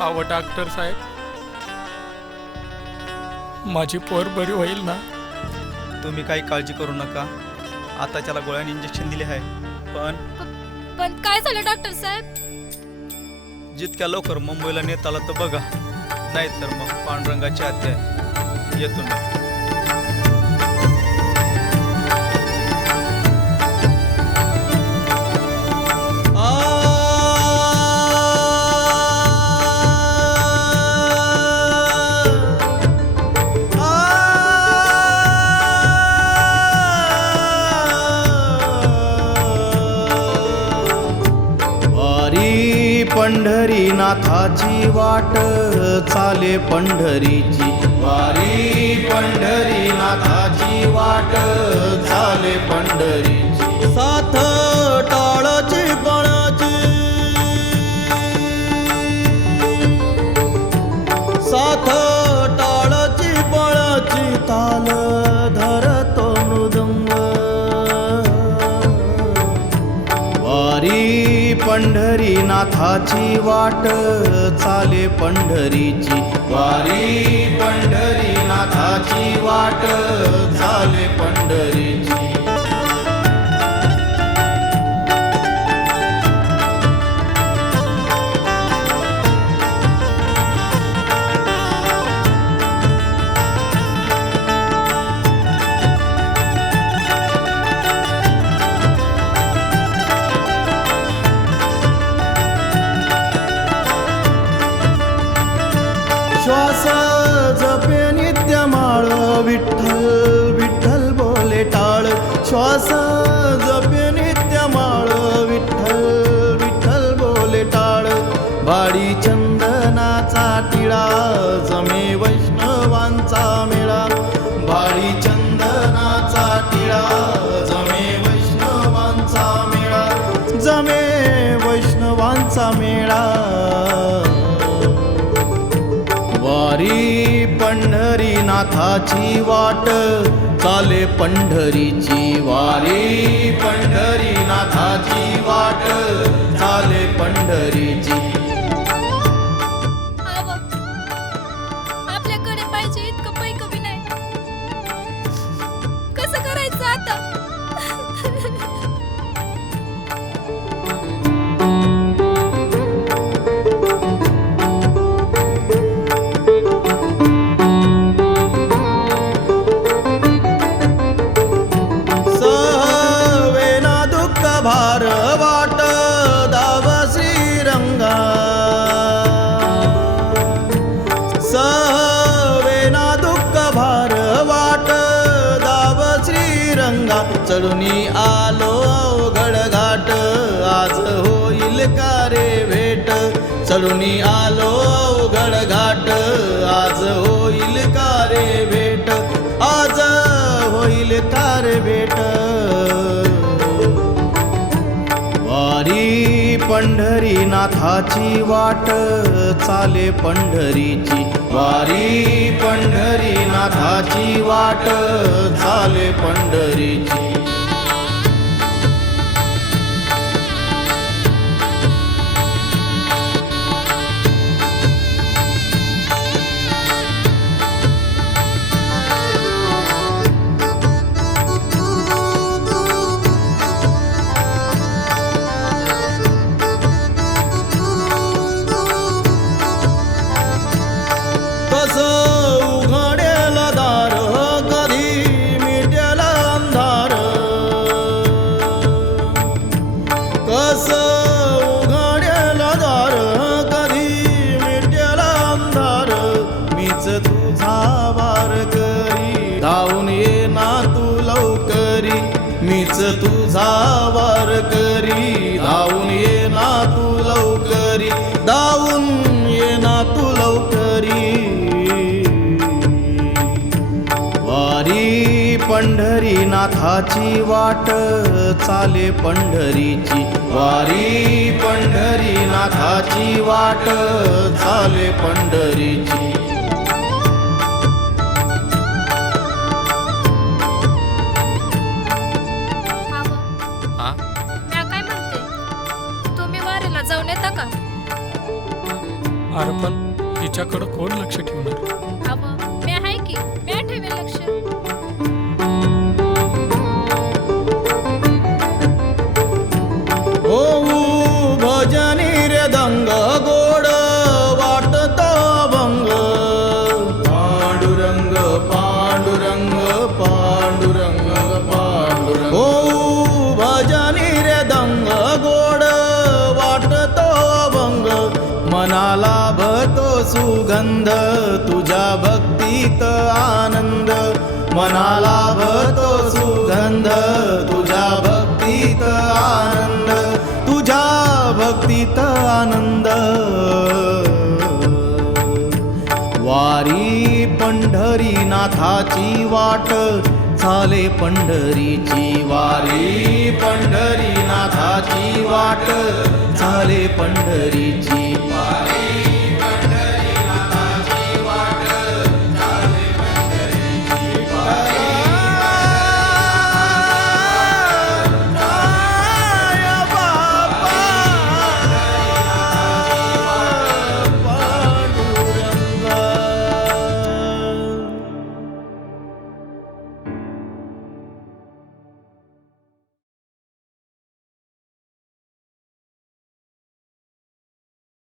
अहो डॉक्टर साहेब. माझी पोर बरी होईल ना? तुम्ही काही काळजी करू नका. आता त्याला गोळ्याने इंजेक्शन दिले आहे. पण पण काय झालं डॉक्टर साहेब? जितक्या लवकर मुंबईला नेत आला तर बघा. नाहीतर मग पांडुरंगाची हत्या आहे. येतो मी पंढरी पंढरीनाथाची वाट चाले पंढरीची. वारी पंढरीनाथाची वाट चाले पंढरीची. साथ नाथाची वाट चाले पंढरीची. वारी पंढरी विठ्ठल विठ्ठल बोले टाळ. श्वास जपे नित्य माळ. विठ्ठल विठ्ठल बोले टाळ. बाडीच्या नाथाची वाट चाले पंढरीची वारी. पंढरीनाथाची वाट चाले पंढरीची चढुनी आलो अवघड घाट आज होईल का रे भेट? आज होईल का रे भेट? वारी पंढरीनाथाची वाट. चाले पंढरीची. वारी पंढरीनाथाची वाट. चाले पंढरीची. तुझा वार करी. धावून ये ना तू लवकरी. धावून ये ना तू लवकरी. वारी पंढरीनाथाची वाट चाले पंढरीची. वारी पंढरीनाथाची वाट चाले पंढरीची. पण तिच्याकडं कोण लक्ष ठेवणार? मनाला लाभतो सुगंध तुझ्या भक्तीत आनंद. मनाला लाभतो सुगंध तुझ्या भक्तीत आनंद. तुझ्या भक्तीत आनंद. वारी पंढरी नाथाची वाट चाले पंढरीची वारी. पंढरी नाथाची वाट. चाले पंढरीची वारी.